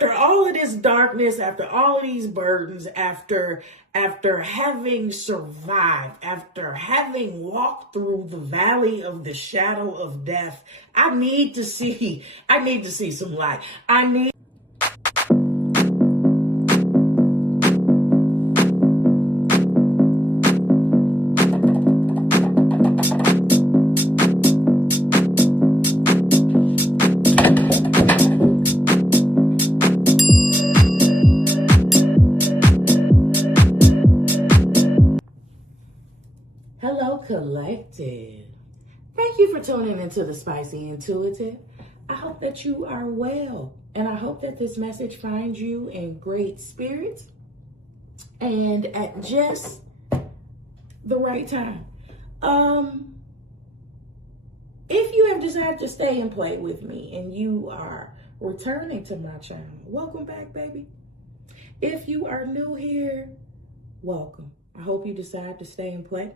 After all of this darkness, after all of these burdens, after having survived, after having walked through the valley of the shadow of death, I need to see some light. Hello, collective. Thank you for tuning into the Spicy Intuitive. I hope that you are well, and I hope that this message finds you in great spirits and at just the right time. If you have decided to stay and play with me and you are returning to my channel, welcome back, baby. If you are new here, welcome. I hope you decide to stay and play.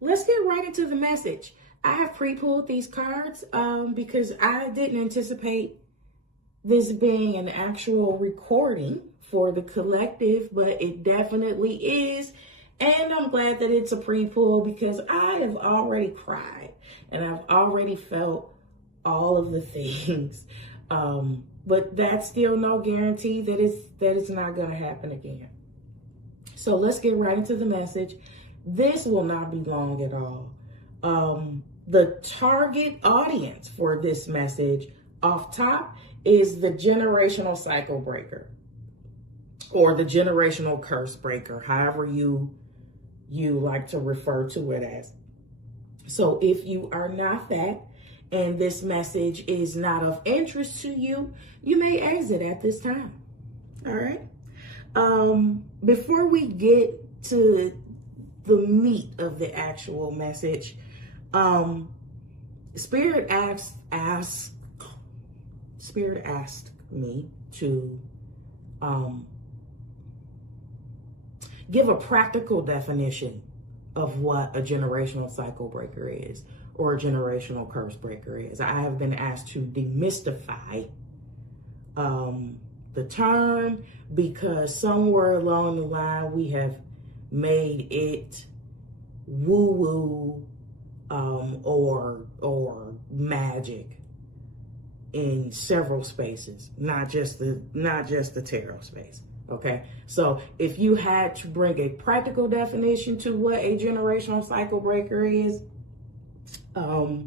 Let's get right into the message. I have pre-pulled these cards because I didn't anticipate this being an actual recording for the collective, but it definitely is. And I'm glad that it's a pre-pull because I have already cried and I've already felt all of the things. But that's still no guarantee that it's not going to happen again. So let's get right into the message. This will not be long at all. The target audience for this message off top is the generational cycle breaker or the generational curse breaker, however you like to refer to it as. So if you are not that and this message is not of interest to you, you may exit at this time. All right. Before we get to the meat of the actual message, Spirit asked me to give a practical definition of what a generational cycle breaker is or a generational curse breaker is. I have been asked to demystify the term because somewhere along the line we have made it woo-woo or magic in several spaces, not just the tarot space. Okay, so if you had to bring a practical definition to what a generational cycle breaker is, a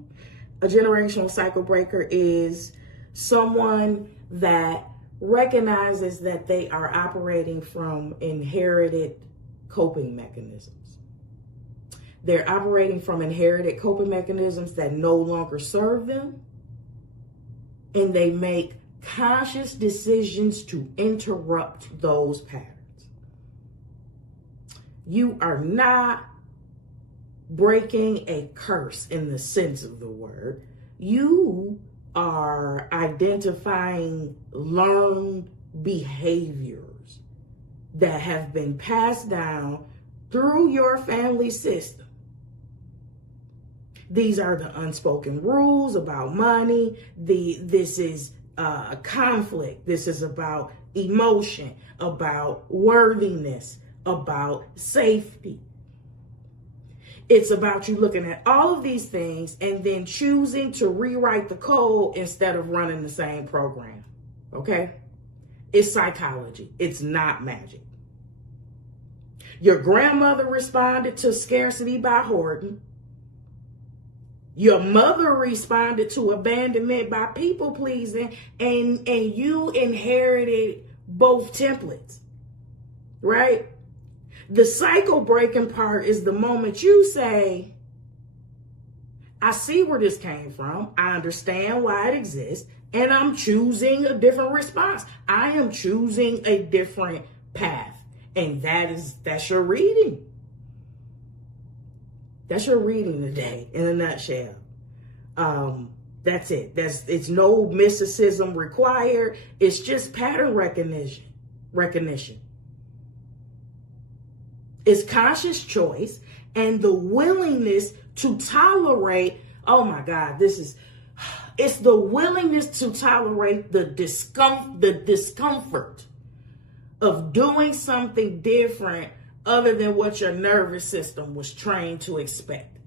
generational cycle breaker is someone that recognizes that they are operating from inherited coping mechanisms. They're operating from inherited coping mechanisms that no longer serve them, and they make conscious decisions to interrupt those patterns. You are not breaking a curse in the sense of the word. You are identifying learned behaviors that have been passed down through your family system. These are the unspoken rules about money. This is conflict. This is about emotion, about worthiness, about safety. It's about you looking at all of these things and then choosing to rewrite the code instead of running the same program. Okay? It's psychology. It's not magic. Your grandmother responded to scarcity by hoarding. Your mother responded to abandonment by people pleasing, and you inherited both templates, right? The cycle breaking part is the moment you say, I see where this came from. I understand why it exists, and I'm choosing a different response. I am choosing a different path. And that's your reading. That's your reading today in a nutshell. That's it. It's no mysticism required. It's just pattern recognition. It's conscious choice and the willingness to tolerate, oh my God, It's the willingness to tolerate the discomfort of doing something different other than what your nervous system was trained to expect.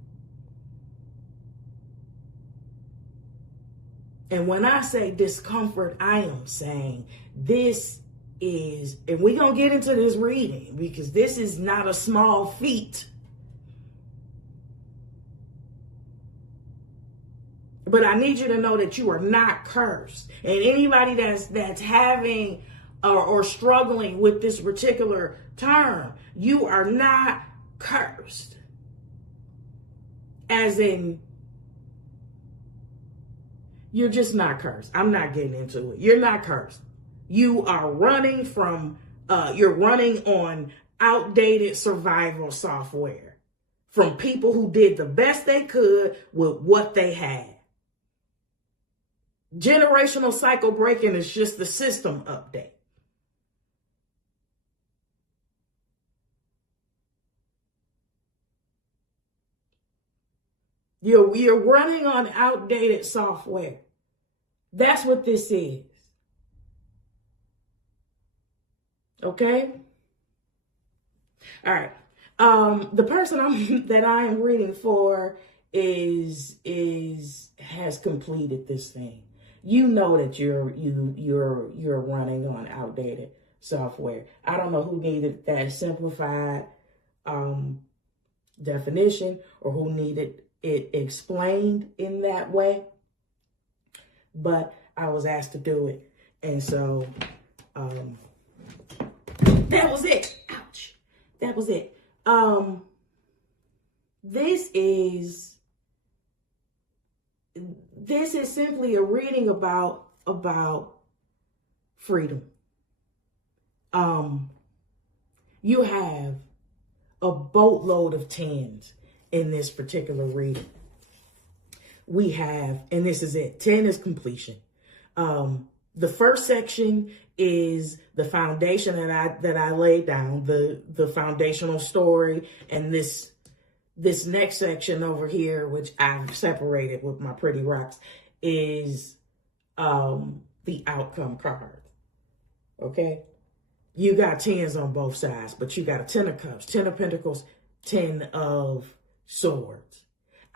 And when I say discomfort, I am saying this is, and we're going to get into this reading because this is not a small feat. But I need you to know that you are not cursed. And anybody that's having or struggling with this particular term, you are not cursed. As in, you're just not cursed. I'm not getting into it. You're not cursed. You are running you're running on outdated survival software from people who did the best they could with what they had. Generational cycle breaking is just the system update. You're running on outdated software. That's what this is. Okay? All right. The person that I am reading for has completed this thing. You know that you're running on outdated software. I don't know who needed that simplified definition or who needed it explained in that way, but I was asked to do it, and so that was it. Ouch. That was it. This is simply a reading about freedom. You have a boatload of 10s in this particular reading. We have, and this is it, 10 is completion. The first section is the foundation that I laid down, the foundational story, and this next section over here, which I've separated with my pretty rocks, is the outcome card. Okay? You got 10s on both sides, but you got a 10 of cups, 10 of pentacles, 10 of swords.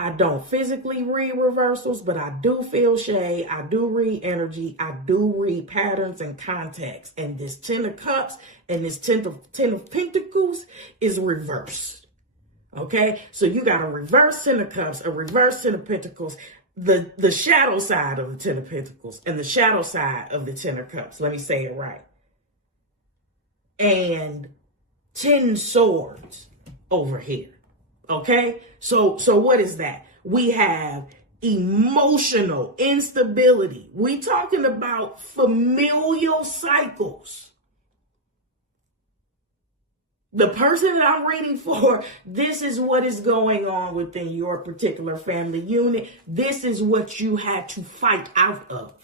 I don't physically read reversals, but I do feel shade. I do read energy. I do read patterns and context. And this 10 of cups and this 10 of pentacles is reversed. Okay, so you got a reverse 10 of cups, a reverse 10 of pentacles, the shadow side of the 10 of pentacles, and the shadow side of the 10 of cups. Let me say it right. And 10 swords over here. Okay, so what is that? We have emotional instability. We talking about familial cycles. The person that I'm reading for, this is what is going on within your particular family unit. This is what you had to fight out of.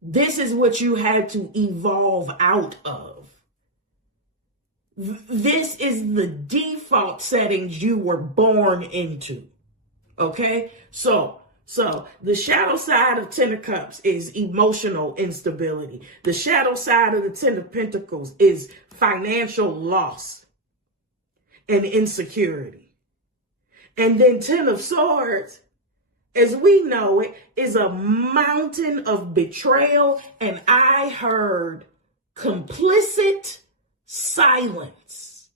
This is what you had to evolve out of. This is the default settings you were born into. Okay? So the shadow side of 10 of cups is emotional instability. The shadow side of the 10 of pentacles is financial loss and insecurity. And then 10 of swords, as we know it, is a mountain of betrayal. And I heard complicit silence.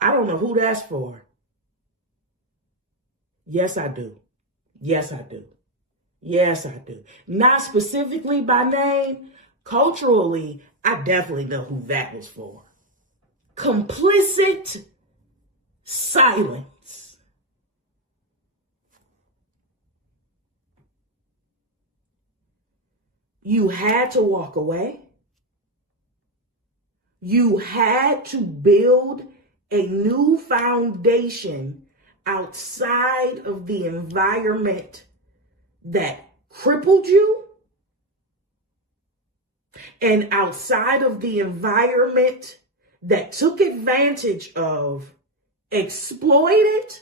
I don't know who that's for. Yes, I do. Yes, I do. Yes, I do. Not specifically by name. Culturally, I definitely know who that was for. Complicit silence. You had to walk away. You had to build a new foundation outside of the environment that crippled you and outside of the environment that took advantage of exploited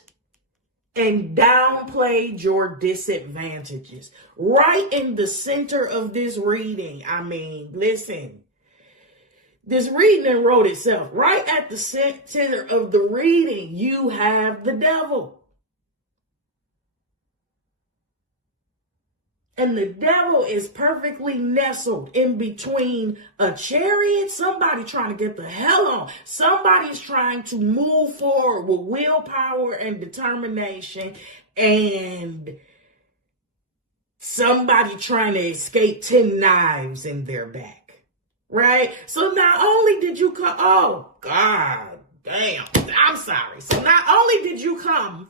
and downplayed your disadvantages. Right in the center of this reading. I mean, listen. This reading wrote itself. Right at the center of the reading, you have the devil. And the devil is perfectly nestled in between a chariot, somebody trying to get the hell on. Somebody's trying to move forward with willpower and determination, and somebody trying to escape 10 knives in their back, right? So not only did you come, oh, God damn, I'm sorry. So not only did you come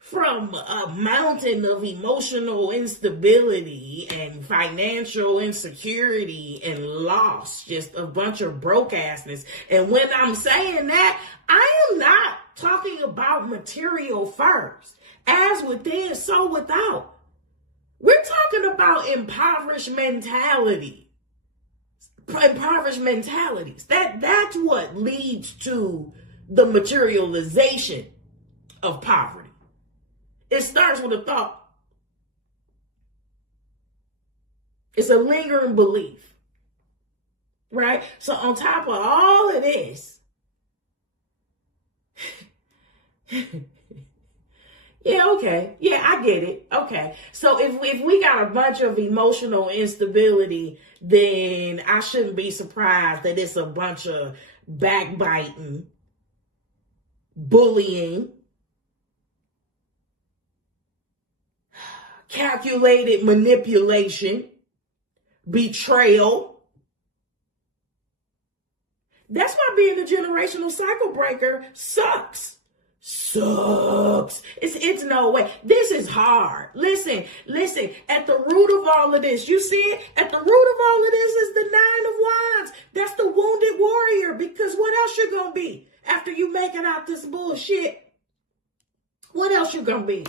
from a mountain of emotional instability and financial insecurity and loss, just a bunch of broke assness. And when I'm saying that, I am not talking about material first. As within, so without. We're talking about impoverished mentality. Impoverished mentalities. That's what leads to the materialization of poverty. It starts with a thought. It's a lingering belief, right? So on top of all of this, yeah, okay. Yeah, I get it. Okay. So if we got a bunch of emotional instability, then I shouldn't be surprised that it's a bunch of backbiting, bullying, calculated manipulation, betrayal. That's why being a generational cycle breaker sucks. It's no way. This is hard. Listen. At the root of all of this, you see it? At the root of all of this is the 9 of Wands. That's the wounded warrior. Because what else you gonna be after you making out this bullshit? What else you gonna be?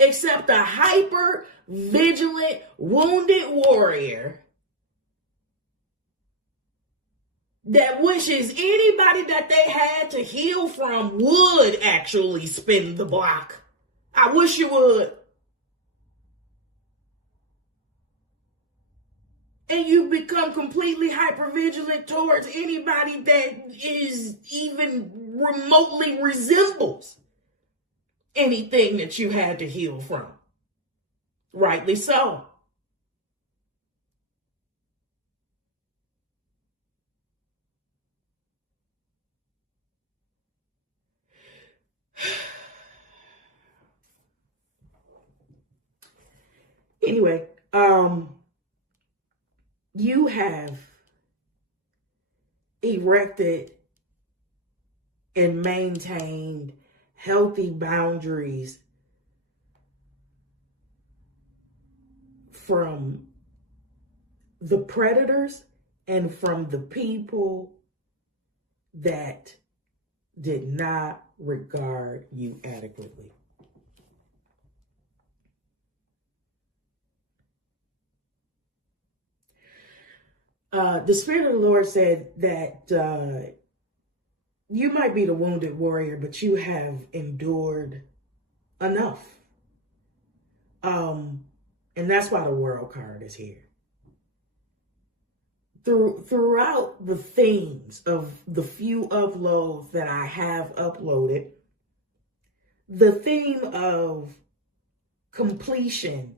Except a hyper vigilant, wounded warrior that wishes anybody that they had to heal from would actually spin the block. I wish you would. And you become completely hyper vigilant towards anybody that is even remotely resembles anything that you had to heal from. Rightly so. Anyway, you have erected and maintained healthy boundaries from the predators and from the people that did not regard you adequately. The Spirit of the Lord said that you might be the wounded warrior, but you have endured enough. And that's why the World card is here. Throughout the themes of the few uploads that I have uploaded, the theme of completion,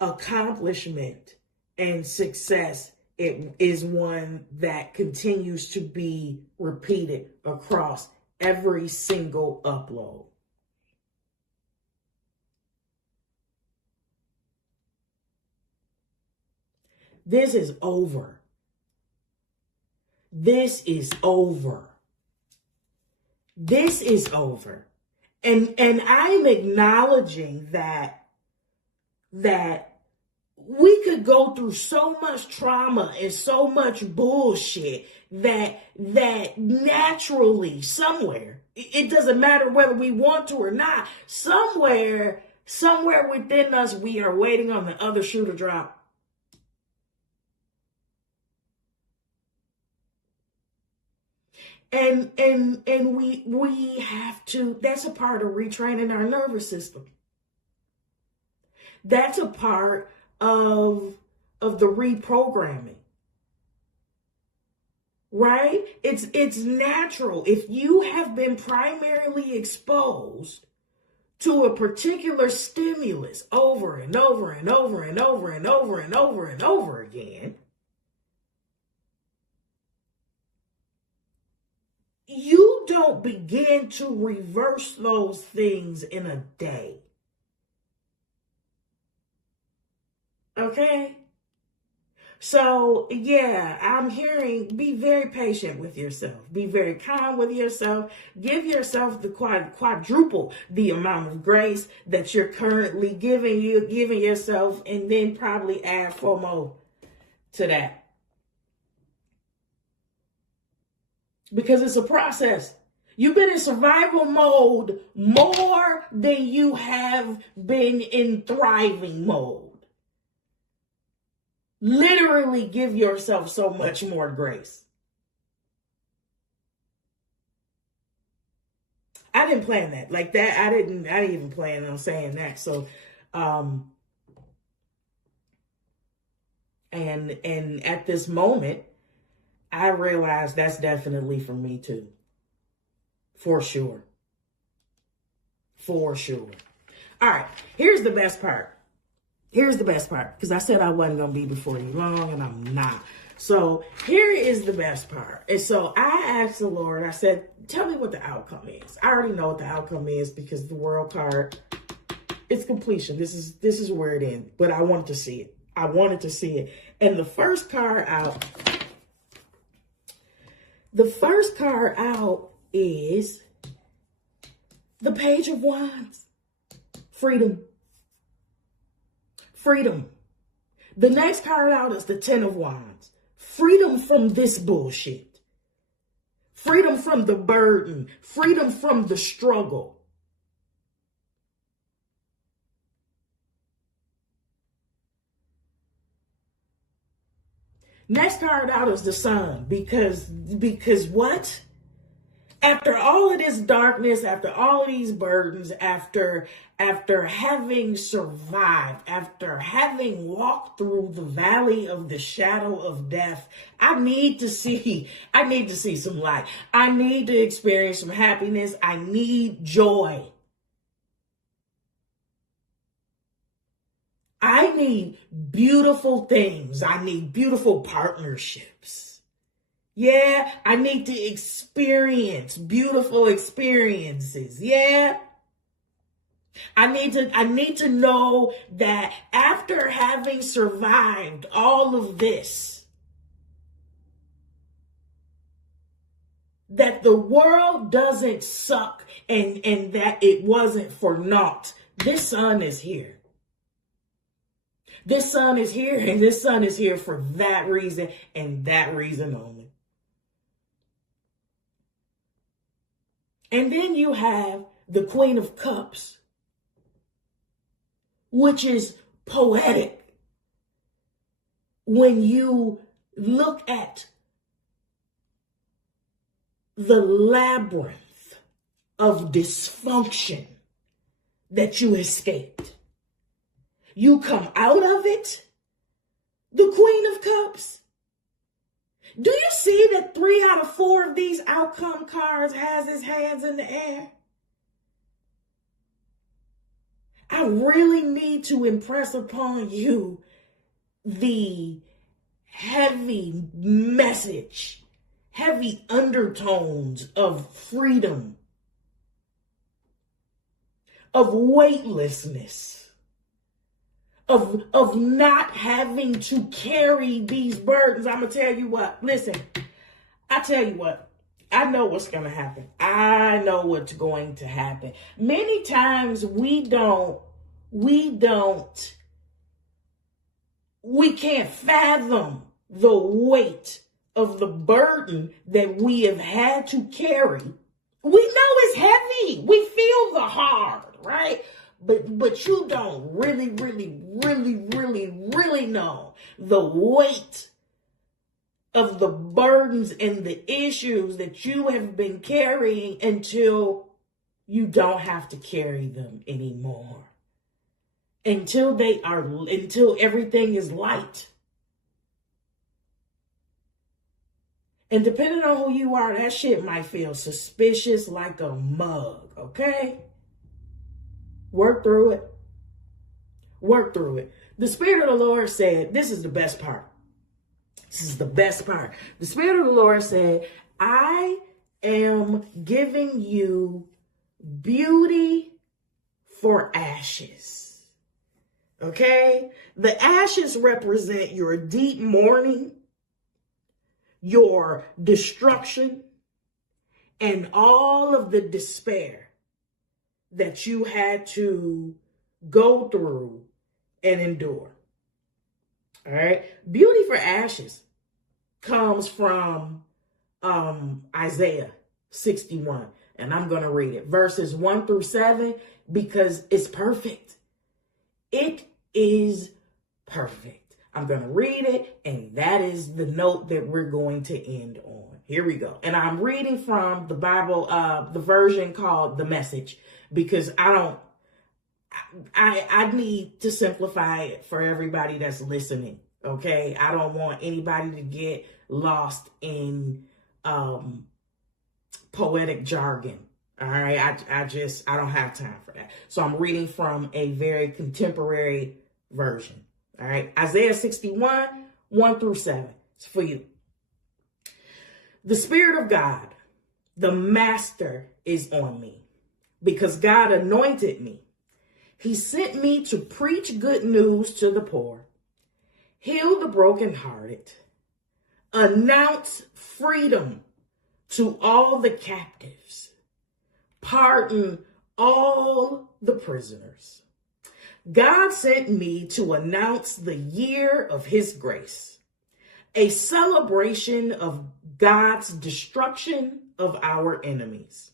accomplishment, and success, it is one that continues to be repeated across every single upload. This is over. This is over. This is over. And I'm acknowledging that we could go through so much trauma and so much bullshit that naturally somewhere, it doesn't matter whether we want to or not, somewhere within us, we are waiting on the other shoe to drop. And we have to, that's a part of retraining our nervous system. That's a part of the reprogramming. Right? It's natural. If you have been primarily exposed to a particular stimulus over and over and over and over and over and over and over again, you don't begin to reverse those things in a day. Okay? So, yeah, I'm hearing, be very patient with yourself. Be very kind with yourself. Give yourself the quadruple the amount of grace that you're currently giving yourself, and then probably add 4 more to that. Because it's a process. You've been in survival mode more than you have been in thriving mode. Literally give yourself so much more grace. I didn't plan that like that. I didn't even plan on saying that. So, and at this moment, I realize that's definitely for me too. For sure. For sure. All right. Here's the best part. Because I said I wasn't going to be before you long, and I'm not. So here is the best part. And so I asked the Lord, I said, tell me what the outcome is. I already know what the outcome is because the world card, it's completion. This is where it ends. But I wanted to see it. And the first card out is the Page of Wands. Freedom. The next card out is the 10 of Wands. Freedom from this bullshit. Freedom from the burden. Freedom from the struggle. Next card out is the Sun. Because what? After all of this darkness, after all of these burdens, after having survived, after having walked through the valley of the shadow of death, I need to see some light. I need to experience some happiness. I need joy. I need beautiful things. I need beautiful partnerships. Yeah, I need to experience beautiful experiences. Yeah. I need to know that after having survived all of this, that the world doesn't suck and that it wasn't for naught. This sun is here. This sun is here, and this sun is here for that reason and that reason only. And then you have the Queen of Cups, which is poetic. When you look at the labyrinth of dysfunction that you escaped, you come out of it, the Queen of Cups. Do you see that 3 out of 4 of these outcome cards has his hands in the air? I really need to impress upon you the heavy message, heavy undertones of freedom, of weightlessness, of not having to carry these burdens. I'm going to tell you what. Listen, I tell you what. I know what's going to happen. I know what's going to happen. Many times we can't fathom the weight of the burden that we have had to carry. We know it's heavy. We feel the hard, right? But you don't really know the weight of the burdens and the issues that you have been carrying until you don't have to carry them anymore. Until everything is light. And depending on who you are, that shit might feel suspicious like a mug, okay? Work through it. Work through it. The Spirit of the Lord said, this is the best part. This is the best part. The Spirit of the Lord said, I am giving you beauty for ashes. Okay? The ashes represent your deep mourning, your destruction, and all of the despair that you had to go through and endure. All right. Beauty for ashes comes from Isaiah 61. And I'm going to read it. Verses 1-7, because it's perfect. It is perfect. I'm going to read it. And that is the note that we're going to end on. Here we go. And I'm reading from the Bible, the version called The Message, because I need to simplify it for everybody that's listening. Okay. I don't want anybody to get lost in, poetic jargon. All right. I don't have time for that. So I'm reading from a very contemporary version. All right. Isaiah 61, 1-7. It's for you. The Spirit of God, the Master, is on me because God anointed me. He sent me to preach good news to the poor, heal the brokenhearted, announce freedom to all the captives, pardon all the prisoners. God sent me to announce the year of his grace, a celebration of God's destruction of our enemies,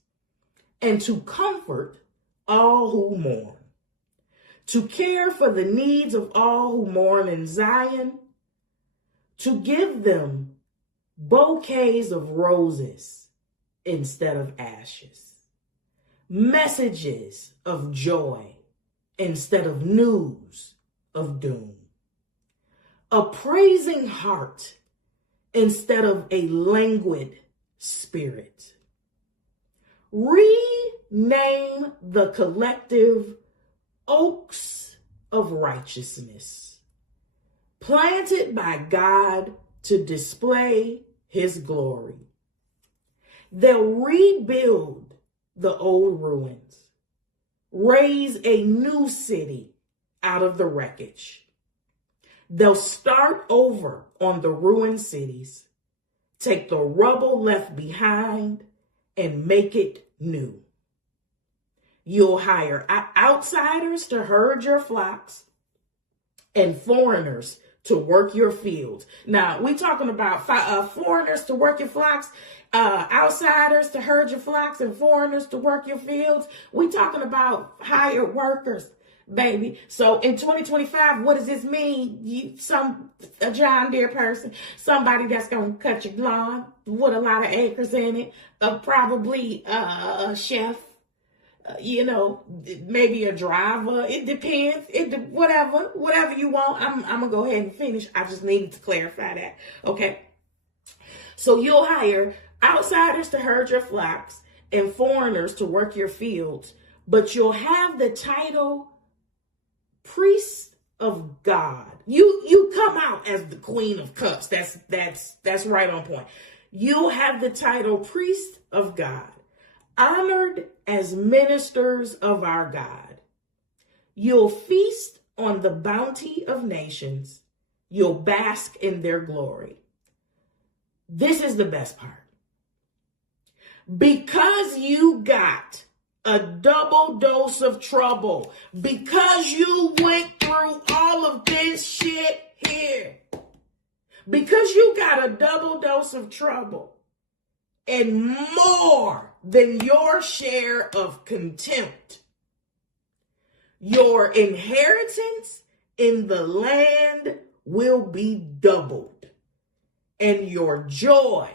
and to comfort all who mourn, to care for the needs of all who mourn in Zion, to give them bouquets of roses instead of ashes, messages of joy instead of news of doom, a praising heart instead of a languid spirit. Rename the collective oaks of righteousness, planted by God to display his glory. They'll rebuild the old ruins, raise a new city out of the wreckage. They'll start over on the ruined cities, take the rubble left behind, and make it new. You'll hire outsiders to herd your flocks and foreigners to work your fields. Now, we're talking about foreigners to work your flocks, outsiders to herd your flocks, and foreigners to work your fields. We're talking about hired workers, baby. So in 2025, what does this mean? A John Deere person, somebody that's going to cut your lawn with a lot of acres in it, probably a chef, maybe a driver. It depends. Whatever you want. I'm going to go ahead and finish. I just needed to clarify that. Okay. So you'll hire outsiders to herd your flocks and foreigners to work your fields, but you'll have the title priest of God. You come out as the Queen of Cups. That's right on point. You'll have the title priest of God, honored as ministers of our God. You'll feast on the bounty of nations. You'll bask in their glory. This is the best part. Because you got a double dose of trouble, because you went through all of this shit here, because you got a double dose of trouble and more than your share of contempt, your inheritance in the land will be doubled, and your joy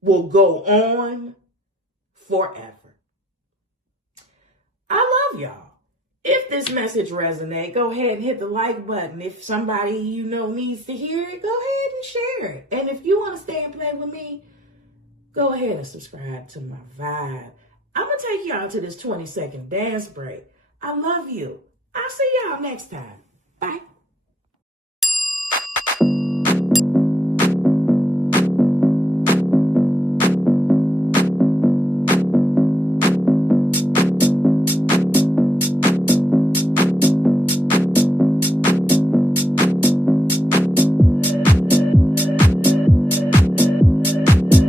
will go on forever. I love y'all. If this message resonates, go ahead and hit the like button. If somebody you know needs to hear it, go ahead and share it. And if you want to stay and play with me, go ahead and subscribe to my vibe. I'm going to take y'all to this 20-second dance break. I love you. I'll see y'all next time.